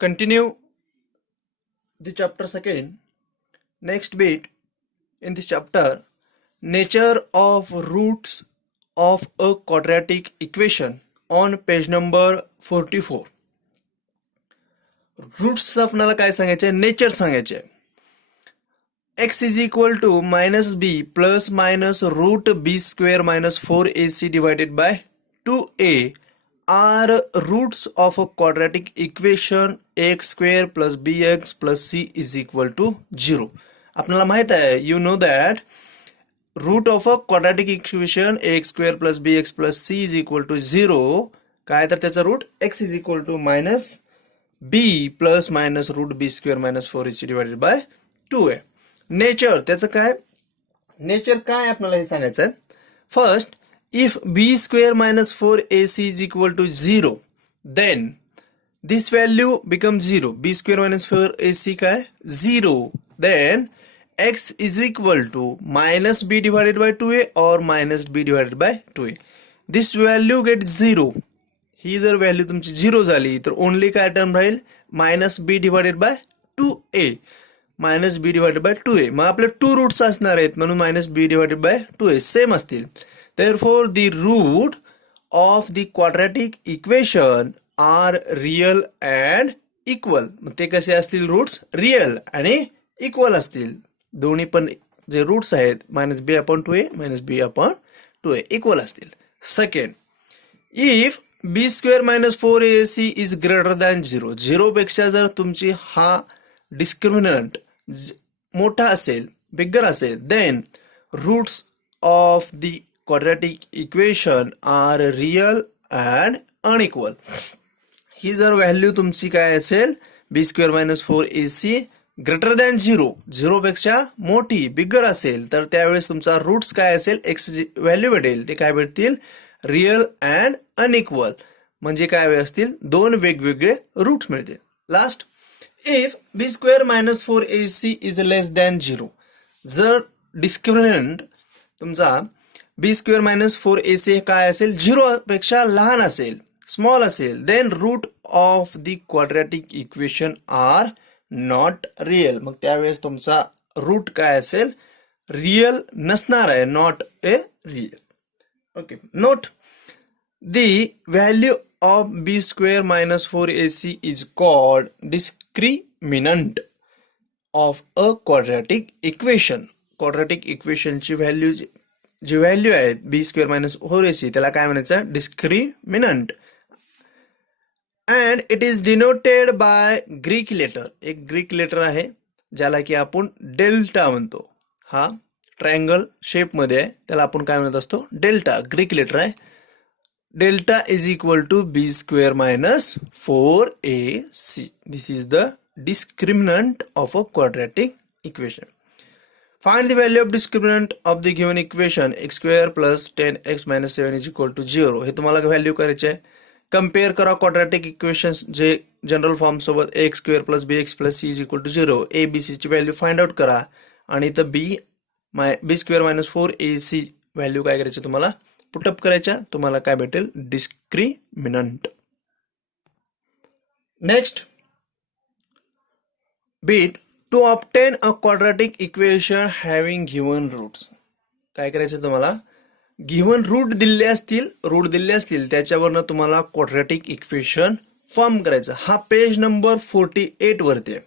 Continue the chapter second. Next bit in this chapter, nature of roots of a quadratic equation on page number 44. Roots आपल्याला काय सांगायचे, nature सांगायचे. x is equal to minus b plus minus root b square minus 4ac divided by 2a are roots of a quadratic equation x square plus bx plus c is equal to 0. आपल्याला माहित आहे, you know that root of a quadratic equation x square plus bx plus c is equal to 0. काय तर त्याचा route x is equal to minus b plus minus root b square minus 4ac divided by 2a. Nature त्याचं काय, nature काय आपल्याला हे सांगायचं आहे. First, if b square minus 4ac is equal to 0, then this value becomes 0. b square minus 4ac काय 0. Then x is equal to minus b divided by 2a or minus b divided by 2a. This value gets 0. ही जर value तुमची 0 झाली तर only काय term राहील, minus b divided by 2a. Minus b divided by 2a. मग आपले two roots असणार आहेत म्हणून minus b divided by 2a same असतील. Therefore the root of the quadratic equation are real and equal. मग ते कसे असतील रूट्स, रियल आणि इक्वल असतील. दोन्ही पण जे रूट्स आहेत minus b upon 2a minus b upon 2a equal असतील. Second, if b square minus 4ac is greater than 0. 0 पेक्षा जर तुमची हा डिस्क्रिमिनंट मोठा असेल, बिगर असेल, then roots of the quadratic equation are real and unequal. ही जर व्हॅल्यू तुमची काय असेल, B square minus 4ac greater than 0, 0 पेक्षा मोठी बिगर असेल तर त्यावेळेस तुमचा रूट्स काय असेल, एक्स व्हॅल्यू भेटेल ते काय भेटतील, रियल अँड अनइक्वल. म्हणजे काय असतील, दोन वेगवेगळे रूट्स मिळतील. Last, if b square minus 4ac is less than 0. जर डिस्क्रिमिनंट तुमचा बी स्क्वेअर मायनस 4ac काय असेल, 0 पेक्षा लहान असेल, स्मॉल असेल, then root of the quadratic equation are not real. मग त्यावेळेस तुमचा रूट काय असेल, रिअल नसणार आहे, not a real. Okay, note the value of B square minus 4ac is called discriminant of a quadratic equation. Quadratic इक्वेशनची value जी value आहे बी स्क्वेअर मायनस 4ac त्याला काय म्हणायचं, discriminant. And it is denoted by Greek letter. एक Greek letter आहे ज्याला की आपण डेल्टा म्हणतो. हा ट्रायंगल शेप मध्ये आहे, त्याला आपण काय म्हणत असतो, डेल्टा. ग्रीक लेटर आहे. Delta is equal to b square minus 4ac. This is the discriminant of a quadratic equation. Find the value of discriminant of the given equation x square plus 10x minus 7 is equal to 0. हे तुम्हाला value करायचे आहे. Compare करा quadratic equations जे general form सोबत x square plus bx plus c is equal to 0. a b c ची value find out करा आणि इथं बी स्क्वेअर मायनस 4ac व्हॅल्यू काय करायची, तुम्हाला पुटअप करायच्या. तुम्हाला काय भेटेल, discriminant. Next bit, to obtain a quadratic equation having given roots. काय करायचं, तुम्हाला गिव्हन रूट दिले असतील त्याच्यावरनं तुम्हाला क्वाड्रॅटिक इक्वेशन फॉर्म करायचं. हा पेज नंबर 48 वरती आहे.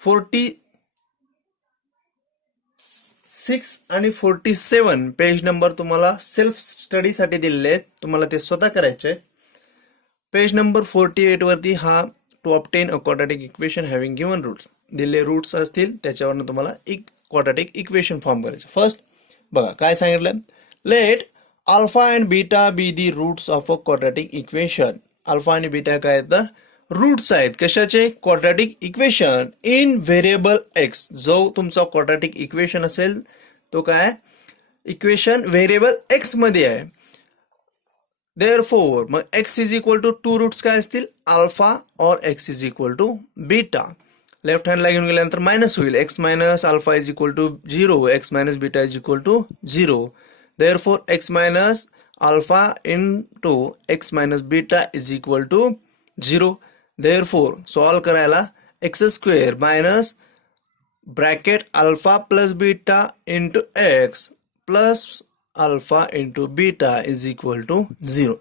46 आणि 47 पेज नंबर तुम्हाला सेल्फ स्टडी साठी दिलेले आहेत, तुम्हाला ते स्वतः करायचे. पेज नंबर 48 वरती हा to obtain a quadratic equation having given roots दिले रूट्स असतील त्याच्यावरनं तुम्हाला एक क्वाड्रॅटिक इक्वेशन फॉर्म करायचं. फर्स्ट बघा काय सांगितलं, let alpha and beta be the roots of a quadratic equation. Alpha आणि बीटा काय तर रूट्स आहेत कशाचे, quadratic equation in variable x. जो तुमचा क्वाड्रॅटिक इक्वेशन असेल तो काय, इक्वेशन व्हेरिएबल एक्स मध्ये आहे. Therefore मग x is equal to two roots काय असतील, अल्फा और x is equal to beta. Left hand ला घेऊन गेल्यानंतर मायनस होईल, x minus alpha is equal to 0, x minus beta is equal to 0. Therefore x minus alpha into x minus beta is equal to 0. Therefore solve करायला x square minus bracket alpha plus beta into x plus alpha into beta is equal to 0.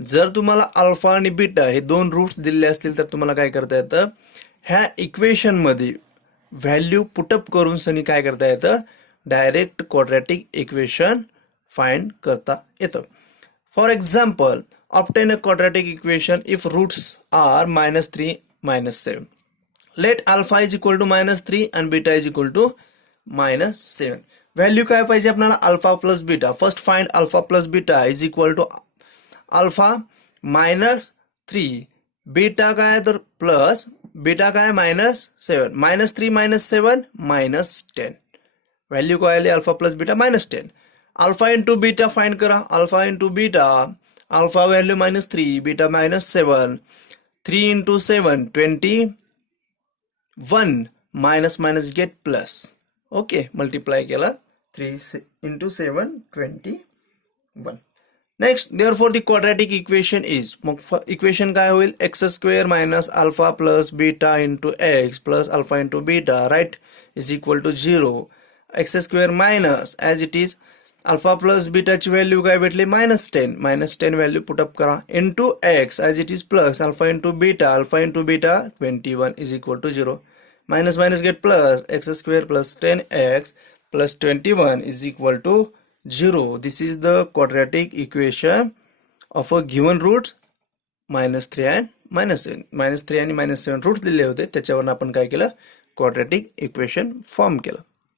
जर तुम्हाला alpha आणि beta हे दोन roots दिले असतील तर तुम्हाला काय करता येतं, ह्या इक्वेशन मध्ये व्हॅल्यू पुटअप करून सनी काय करता येतं, डायरेक्ट क्वाड्रॅटिक इक्वेशन फाइंड करता येतं. For example, obtain a quadratic equation if roots are -3 -7. Let alpha is equal to -3 and beta is equal to -7. Value काय पाहिजे आपल्याला, alpha plus beta. First find alpha plus beta is equal to alpha -3, beta काय तर plus beta काय -7, -3 -7 -10. Value काय आली alpha plus beta -10. Alpha into beta find करा. Alpha into beta, alpha value -3, beta -7, 3 into 7 21, minus minus get plus. Okay, multiply केला 3 into 7 21. Next, therefore the quadratic equation is, मग equation काय होईल, x square minus alpha plus beta into x plus alpha into beta, right, is equal to 0. X square minus as it is alpha plus बीटाची value काय भेटली -10 value put up करा into x as it is plus alpha into beta 21 is equal to 0. Minus minus get plus, x square plus 10x plus 21 is equal to 0. This is the quadratic equation of a given roots -3 and -7. -3 आणि -7 roots दिले होते, त्याच्यावर आपण काय केलं, quadratic equation form केलं.